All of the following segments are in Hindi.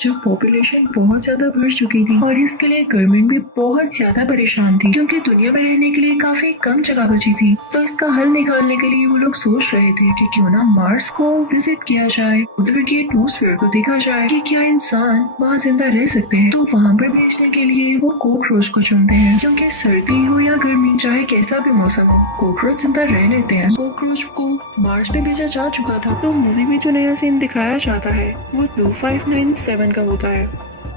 जब पॉपुलेशन बहुत ज्यादा बढ़ चुकी थी और इसके लिए गवर्नमेंट भी बहुत ज्यादा परेशान थी क्योंकि दुनिया में रहने के लिए काफी कम जगह बची थी। तो इसका हल निकालने के लिए वो लोग सोच रहे थे कि क्यों ना मार्स को विजिट किया जाए, उधर के एटमॉस्फेयर को देखा जाए कि क्या इंसान वहाँ जिंदा रह सकते हैं। तो वहाँ पर भेजने के लिए वो कॉकरोच को चुनते हैं क्योंकि सर्दी हो या गर्मी चाहे कैसा भी मौसम हो कॉकरोच जिंदा रह लेते हैं। कॉकरोच को मार्स पे भेजा जा चुका था। तो मूवी में जो नया सीन दिखाया जाता है वो 2597 का होता है,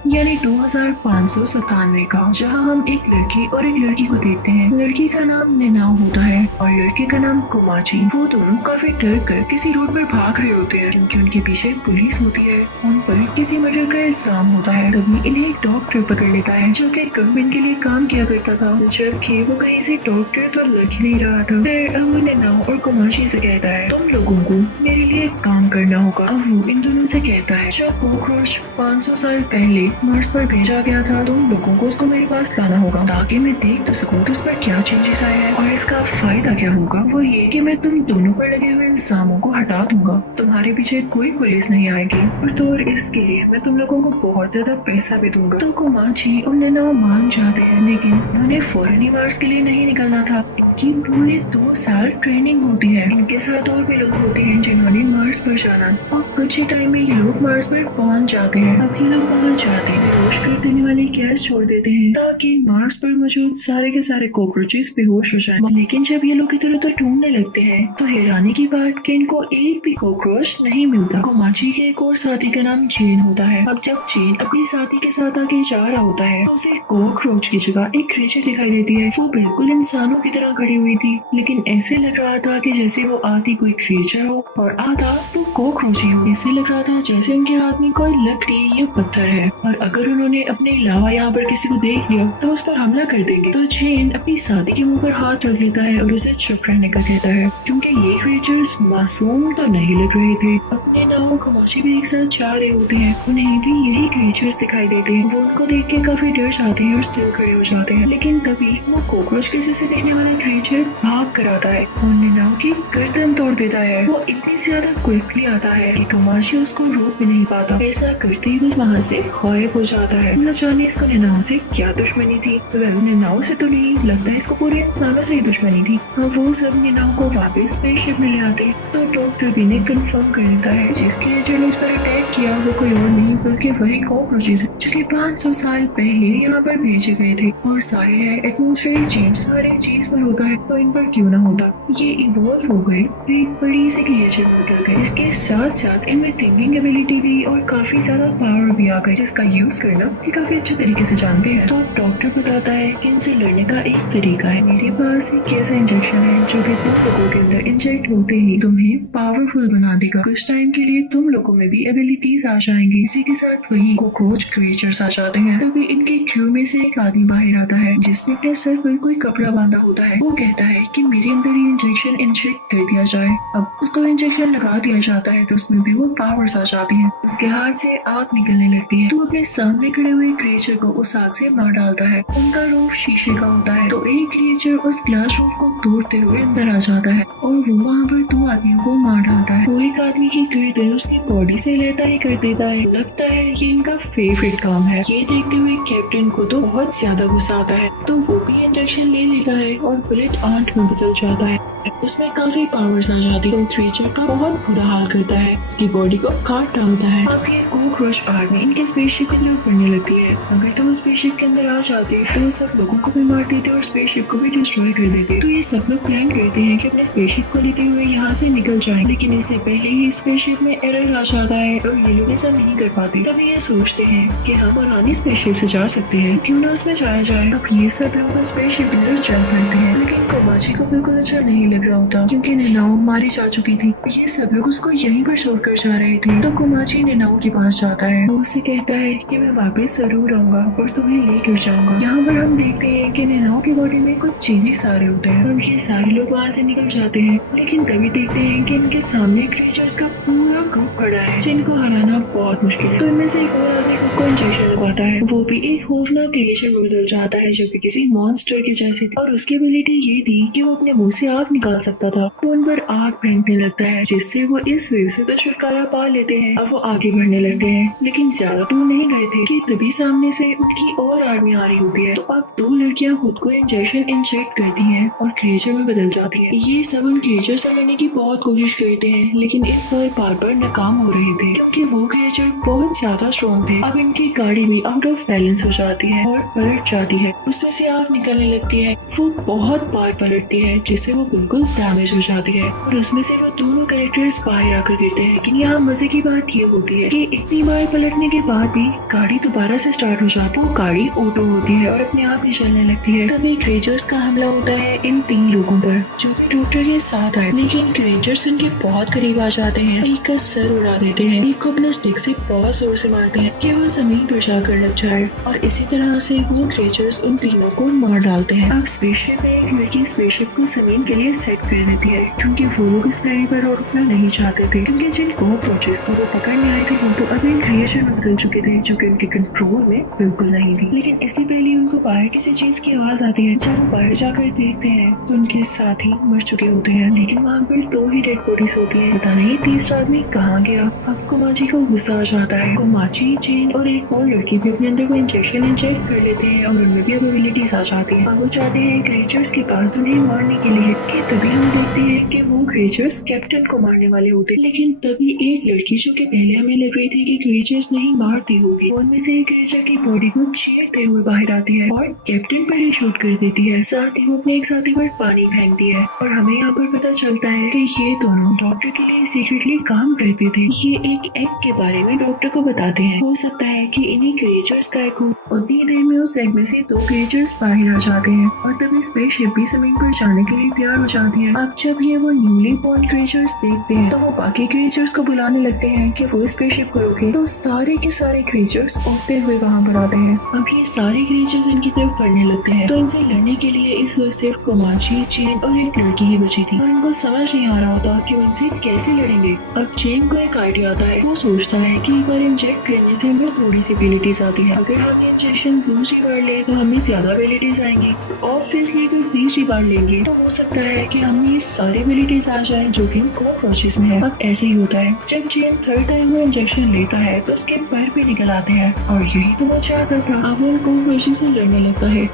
यानी 2597 का, जहां हम एक लड़की और एक लड़की को देखते हैं। लड़की का नाम निनाओ होता है और लड़के का नाम कोमाची। वो दोनों काफी डर कर किसी रोड पर भाग रहे होते हैं क्योंकि उनके पीछे पुलिस होती है। उन पर किसी मर्डर का इल्जाम होता है। तभी इन्हें एक डॉक्टर पकड़ लेता है जो कि गवर्नमेंट के लिए काम किया करता था, जबकि वो कहीं से डॉक्टर तो लग ही नहीं रहा था। फिर अब वो निनाओ और कोमाची से कहता है तुम लोगों को मेरे लिए एक काम करना होगा। अब वो इन दोनों से कहता है जो कॉकरोच 500 साल पहले मार्स पर भेजा गया था तुम लोगों को उसको मेरे पास लाना होगा ताकि मैं देख तो सकूं कि उस पर क्या चेंजेस आए हैं और इसका फायदा क्या होगा। वो ये कि मैं तुम दोनों पर लगे हुए इल्जामों को हटा दूंगा, तुम्हारे पीछे कोई पुलिस नहीं आएगी और तो और इसके लिए मैं तुम लोगों को बहुत ज्यादा पैसा भी दूंगा। तो कोमाची और निनाओ मान जाते हैं, लेकिन उन्होंने फौरन ही मार्स के लिए नहीं निकलना था। इनकी पूरे 2 साल ट्रेनिंग होती है। इनके साथ और भी लोग होते हैं जिन्होंने मार्स पर जाना और कुछ ही टाइम में ये लोग मार्स पर पहुंच जाते हैं। अब ये लोग पहुंच जाते हैं, बेहोश कर देने वाली गैस छोड़ देते हैं ताकि मार्स पर मौजूद सारे के सारे कॉकरोचेस बेहोश हो जाएं। लेकिन जब ये लोग इधर उधर ढूंढने लगते हैं तो हैरानी की बात कि इनको एक भी कॉकरोच नहीं मिलता। कोमाची के एक और साथी का नाम जेन होता है। अब जब जेन अपनी साथी के साथ आगे जा रहा होता है तो उसे कॉकरोच की जगह एक क्रीचर दिखाई देती है। वो बिल्कुल इंसानों की तरह खड़ी हुई थी, लेकिन ऐसे लग रहा था कि जैसे वो आधी कोई क्रीचर हो और आधा वो कॉकरोच ही हो। ऐसे लग रहा था जैसे उनके हाथ में कोई लकड़ी या पत्थर है और अगर उन्होंने अपने अलावा यहाँ पर किसी को देख लिया तो उस पर हमला कर देंगे। तो जेन अपनी साथी के मुंह पर हाथ रख लेता है और उसे चुप रहने का कहता है क्योंकि ये क्रीचर्स मासूम तो नहीं लग रहे थे। अपने नाव कोमाची भी एक साथ जा रहे होते हैं, उन्हें भी यही क्रीचर्स दिखाई देते हैं। वो उनको देख के काफी डर जाते हैं और स्टिल खड़े हो जाते हैं। लेकिन तभी वो कॉकरोच किसी से दिखने वाला क्रीचर भाग कर आता है और निनाओ की गर्दन तोड़ देता है। वो इतनी ज्यादा क्विकली आता है कि कोमाची उसको रोक भी नहीं पाता। ऐसा करते ही वो वहाँ से गायब हो जाता है। न जाने इसको निनाओ से क्या दुश्मनी थी। निनाओ से तो नहीं लगता, इसको पूरे इंसानों से ही दुश्मनी थी। वो सब निनाओ को वापस स्पेसशिप में ले आते तो डॉक्टर भी ने कंफर्म कर देता है जिसके जो लोग पर अटैक किया वो कोई और नहीं बल्कि वही कॉकरोचेस जो कि 500 साल पहले यहाँ पर भेजे गए थे। और सारे है एटमॉस्फेयर चेंज सारे चीज पर होता है तो इन पर क्यों ना होता। ये इवॉल्व हो गए, एक बड़ी सी क्रिएचर बदल गए। इसके साथ साथ इनमें थिंकिंग एबिलिटी भी और काफी ज्यादा पावर भी आ गई जिसका यूज करना ये काफी अच्छे तरीके से जानते हैं। तो डॉक्टर बताता है कि इनसे लड़ने का एक तरीका है। मेरे पास एक ऐसा इंजेक्शन है जो कि तुम लोगों के अंदर इंजेक्ट होते ही तुम्हें पावरफुल बना देगा। कुछ टाइम के लिए तुम लोगों में भी एबिलिटीज आ जाएंगी। इसी के साथ वही कॉकरोच क्रिएचर्स आ जाते हैं। तभी इनके क्रू में से एक आदमी बाहर आता है जिसने अपने सर पर कोई कपड़ा बांधा होता है। वो कहता है कि मेरे अंदर ये इंजेक्शन इंजेक्ट कर दिया जाए। अब उसको इंजेक्शन लगा दिया जाता है तो उसमें भी वो पावर्स आ जाती हैं। उसके हाथ से आग निकलने लगती है तो अपने सामने खड़े हुए क्रिएचर को उस आग से मार डालता है। उनका रूफ शीशे का होता है तो एक क्रिएचर उस ग्लास रूफ को तोड़ते हुए अंदर आ जाता है और वो वहाँ पर 2 आदमियों को मार डालता है। वो एक आदमी की गर्दन उसकी बॉडी से लेता ही कर देता है। लगता है ये इनका फेवरेट काम है। ये देखते हुए कैप्टन को तो बहुत ज्यादा गुस्सा आता है तो वो भी इंजेक्शन ले लेता है और बुलेट आंट में बदल जाता है। उसमें काफी पावर्स आ जाती है तो क्रीचर का बहुत बुरा हाल करता है, उसकी बॉडी को काट डालता है। अब ये कॉकरोच आर्मी इनके स्पेसशिप के अंदर बढ़ने लगती है। अगर तो स्पेसशिप के अंदर आ जाते तो सब लोगों को भी मार देते और स्पेसशिप को भी डिस्ट्रॉय कर देते। तो ये सब लोग प्लान करते हैं कि अपने स्पेसशिप को लेते हुए यहाँ से निकल जाएं, लेकिन इससे पहले ही स्पेसशिप में एरर आ जाता है और ये लोग ऐसा नहीं कर पाते। तभी ये सोचते हैं कि हम पुरानी स्पेसशिप से जा सकते हैं, क्यों ना उसमें जाया जाए। अब ये सब लोग स्पेसशिप की तरफ चल पड़ते हैं, लेकिन कोमाची को बिल्कुल अच्छा नहीं लग रहा होता क्योंकि निनाओ मारी जा चुकी थी। ये सब लोग उसको यहीं पर छोड़कर जा रहे थे तो कोमाची निनाओ के पास जाता है। वो उससे कहता है कि मैं वापस जरूर आऊंगा और तुम्हें लेकर जाऊंगा। यहाँ पर हम देखते हैं कि निनाओ की बॉडी में कुछ चेंजेस आ रहे होते हैं और उनके सारे लोग वहाँ से निकल जाते हैं। लेकिन तभी देखते हैं कि इनके सामने क्रीचर्स का पूरा ग्रुप खड़ा है जिनको हराना बहुत मुश्किल है। तो इनमें से एक और आदमी को इंजेक्शन लगवाता है। वो भी एक खौफनाक क्रिएचर में बदल जाता है जो कि किसी मॉन्स्टर के जैसे थी और उसकी एबिलिटी ये थी कि वो अपने मुंह से आग निकाल सकता था। वो उन पर आग फेंकने लगता है जिससे वो इस वेव से तो छुटकारा पा लेते हैं। अब वो आगे बढ़ने लग गए हैं लेकिन ज्यादा दूर नहीं गए थे कि तभी सामने से उनकी और आर्मी आ रही होती है। तो अब दो लड़कियां खुद को इंजेक्शन इंजेक्ट करती हैं और क्रिएचर में बदल जाती हैं। ये सब उन क्रिएचर से लड़ने की बहुत कोशिश करते हैं लेकिन इस बार बार नाकाम हो रहे थे क्योंकि वो क्रिएचर बहुत ज्यादा स्ट्रॉन्ग थे। अब इनकी गाड़ी भी आउट ऑफ बैलेंस हो जाती है और पलट जाती है। उसमें से आग निकलने लगती है। वो बहुत बार पलटती है जिससे वो बिल्कुल डैमेज हो जाती है और उसमें से वो दोनों कैरेक्टर्स बाहर आकर गिरते हैं। लेकिन यहाँ मजे की बात ये होती है कि इतनी बार पलटने के बाद भी गाड़ी दोबारा से स्टार्ट हो जाती है। वो गाड़ी ऑटो होती है और अपने आप ही चलने लगती है। तभी क्रिएचर्स का हमला होता है इन 3 लोगों पर जो कि डॉक्टर के साथ आए। लेकिन क्रिएचर्स इनके बहुत करीब आ जाते हैं। एक का सर उड़ा देते हैं, एक को अपने स्टिक से बहुत जोर से मारते हैं कि वो जमीन पर जाकर लग जाए और इसी तरह से वो क्रिएचर्स उन तीनों को मार डालते हैं। अब स्पेसशिप में एक लड़की स्पेसशिप को जमीन के लिए सेट कर देती है क्योंकि वो लोग इस प्लेन पर और रुकना नहीं चाहते थे क्योंकि जिन कॉकरोचेस को वो पकड़ने आए थे वो तो अभी क्रिएचर में बदल चुके थे जो कि उनके कंट्रोल में बिल्कुल नहीं थी। लेकिन इससे पहले उनको बाहर किसी चीज की आवाज आती है। जब वो बाहर जाकर देखते हैं तो उनके साथी मर चुके होते हैं लेकिन वहाँ पर 2 ही डेड बॉडीज होती है। पता नहीं तीसरा आदमी कहाँ गया। अब कोमाची को गुस्सा आ जाता है। कोमाची, जेन और एक और लड़की भी अपने अंदर को इंजेक्शन इंजेक्ट कर लेते हैं और उनमें भी एबिलिटीज आ जाती है। वो चाहते हैं क्रिएचर्स के पास उन्हें मारने के लिए कि तभी हम देखते हैं कि वो क्रिएचर्स कैप्टन को मारने वाले होते हैं। लेकिन तभी एक लड़की जो कि पहले हमें लग रही थी कि क्रिएचर्स नहीं मारती होगी, उनमें से एक क्रिएचर की बॉडी को चीरते हुए बाहर आती है और कैप्टन पर ही शूट कर देती है। साथ ही वो अपने एक साथी पर पानी फेंकती है और हमें यहाँ पर पता चलता है कि ये दोनों डॉक्टर के लिए सीक्रेटली काम करते थे। ये एक एग के बारे में डॉक्टर को बताते हैं। हो सकता है कि इन्हीं क्रिएचर्स का एग हो। उतनी देर में उस एग में से 2 क्रिएचर्स बाहर आ जाते हैं और तभी स्पेसशिप भी जमीन पर जाने के लिए तैयार हो जाती है। अब जब ये वो न्यूली बॉर्न क्रिएचर्स देखते हैं तो वो बाकी क्रिएचर्स को बुलाने लगते हैं कि वो स्पेसशिप को रोके। तो सारे के सारे क्रिएचर्स उड़ते हुए वहाँ पर आते हैं। अब ये सारे क्रिएचर्स इनकी तरफ बढ़ने लगते हैं तो इनसे लड़ने के लिए इस वक्त सिर्फ कोमाची, चेन और एक लड़की ही बची थी और उनको समझ नहीं आ रहा होता कि वो इनसे कैसे लड़ेंगे। अब चेन को एक आइडिया आता है। वो सोचता है कि एक बार इंजेक्ट करने से हमें थोड़ी सी एबिलिटीज आती है। अगर हम इंजेक्शन दूसरी बार ले तो हमें ज्यादा एबिलिटीज आएंगी। ऑब्वियसली अगर तीसरी बार लेंगे तो हो सकता है कि हमें ये सारी एबिलिटीज आ जाए जो कि कॉकरोचेस में है। अब ऐसे ही होता है। जब चेन 3rd टाइम वो इंजेक्शन लेता है तो उसके पैर भी निकल आते हैं और यही तो वो चाहता था। अब वो कॉकरोचेस से लड़ने लगता है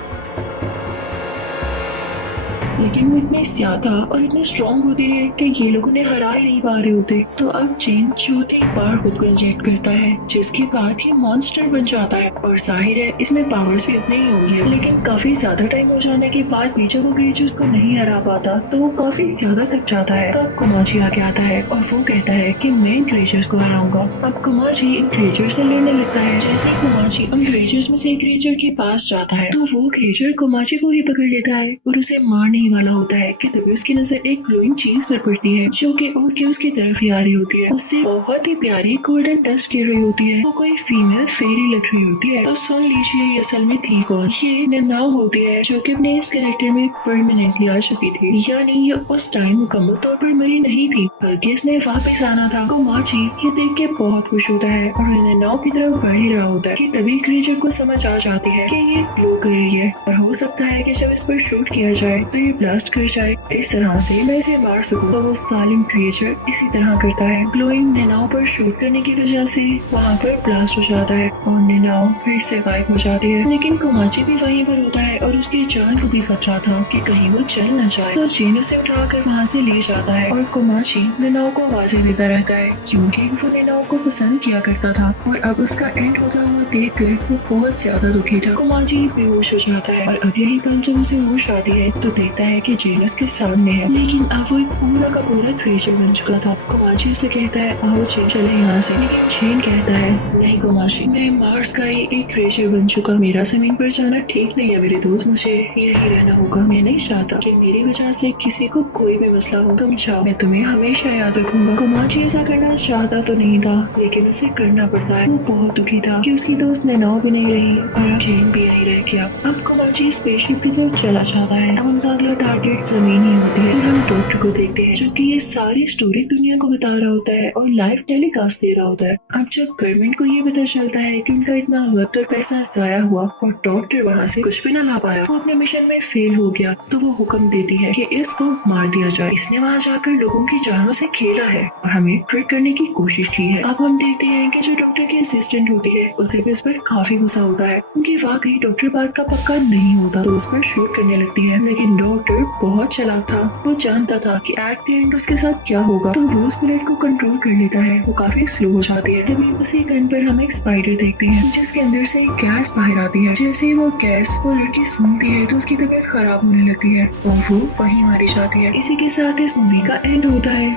लेकिन वो इतने ज्यादा और इतने स्ट्रॉन्ग होते हैं कि ये लोग उन्हें हरा ही नहीं पा रहे होते। तो अब चेन चौथी बार खुद को इंजेक्ट करता है जिसके बाद ये मॉन्स्टर बन जाता है और जाहिर है इसमें पावर्स भी उतने ही होंगे। लेकिन काफी ज्यादा टाइम हो जाने के बाद भी जब वो क्रिएचर्स को नहीं हरा पाता तो वो काफी ज्यादा थक जाता है। तब कोमाची आके आता है और वो कहता है कि मैं इन क्रिएचर्स को हराऊंगा। अब कोमाची इन क्रिएचर से लड़ने लगता है। जैसे ही कोमाची उन क्रिएचर्स में से एक क्रिएचर के पास जाता है तो वो क्रिएचर कोमाची को ही पकड़ लेता है और उसे मारने वाला होता है कि तभी उसकी नजर एक ग्लोइंग चीज पर पड़ती है जो कि उड़ के उसकी तरफ ही आ रही होती है। उससे बहुत ही प्यारी गोल्डन डस्ट गिर रही होती है। वो कोई फीमेल फेरी लग रही होती है। तो सुन लीजिए ये असल में थी कौन। ये ननाओ होती है जो कि अपने इस कैरेक्टर में परमानेंटली आ चुकी थी। यानी ये उस टाइम मुकम्मल तौर पर मरी नहीं थी बल्कि इसने वापस आना था। कोमाची ये देख के बहुत खुश होता है और ननाओ की तरफ बढ़ ही रहा होता है कि तभी क्रिएचर को समझ आ जाती है कि ये ग्लो कर रही है और हो सकता है कि जब इस पर शूट किया जाए तो ये ब्लास्ट कर जाए। इस तरह से मैं इसे मार सकूं। तो वो सालिम क्रिएचर इसी तरह करता है। ग्लोइंग नैनाओ पर शूट करने की वजह से वहाँ पर ब्लास्ट हो जाता है और नैनाओ फिर से गायब हो जाती है। लेकिन कोमाची भी वहीं पर होता है और उसकी जान को भी खतरा था कि कहीं वो चल न जाए। तो चेन उसे उठाकर वहाँ से ले जाता है और कोमाची नैनाओ को आवाजें देता रहता है क्योंकि वो नैनाओ को पसंद किया करता था और अब उसका एंड होता हुआ देख कर वो बहुत ज्यादा दुखी था। कोमाची बेहोश हो जाता है और अब यही पल जब उसे होश आती है तो देखता है कि जेन उसके सामने है। लेकिन अब वो एक पूरा का पूरा क्रिएचर बन चुका था। कोमाची उसे कहता है आओ चेन चले यहाँ से। लेकिन चेन कहता है नहीं कोमाची, मैं मार्स का ही एक क्रिएचर बन चुका। मेरा जमीन पर जाना ठीक नहीं है मेरे दोस्त। मुझे यही रहना होगा। मैं नहीं चाहता कि मेरी वजह से किसी को कोई भी मसला हो। तुम जाओ, मैं तुम्हें हमेशा याद रखूंगा। कोमाची ऐसा करना चाहता तो नहीं था लेकिन उसे करना पड़ता है। वो बहुत दुखी था कि उसकी दोस्त नैनाओ भी नहीं रही और चेन भी यहीं रह गया। अब कोमाची स्पेसशिप की तरफ चला जाता है। अब उनका अगला टारगेट जमीन ही होती है। फिर हम डॉक्टर को देखते हैं जो कि ये सारी स्टोरी दुनिया को बता रहा होता है और लाइव टेलीकास्ट दे रहा होता है। अब जब गवर्नमेंट को ये पता चलता है कि उनका इतना वक्त और पैसा जाया हुआ और डॉक्टर वहाँ से कुछ भी ना ला पाया, वो अपने मिशन में फेल हो गया, तो वो हुक्म देती है कि इसको मार दिया जाए। इसने वहाँ जाकर लोगों की जानों से खेला है और हमें ट्रिक करने की कोशिश की है। अब हम देखते हैं कि जो डॉक्टर की असिस्टेंट होती है उसे भी उस पर काफी गुस्सा होता है क्योंकि वाकई डॉक्टर बात का पक्का नहीं होता, तो उस पर शूट करने लगती है। लेकिन डॉक्टर बहुत चालाक था, वो जानता था कि एट द एंड उसके साथ क्या होगा, तो वो उस बुलेट को कंट्रोल कर लेता है। वो काफी स्लो हो जाती है। तभी उसी गन पर हम एक स्पाइडर देखते हैं जिसके अंदर से एक गैस बाहर आती है। जैसे ही वो गैस वो लड़की सूंघती है तो उसकी तबीयत खराब होने लगती है और वो वहीं मारी जाती है। इसी के साथ इस मूवी का एंड होता है।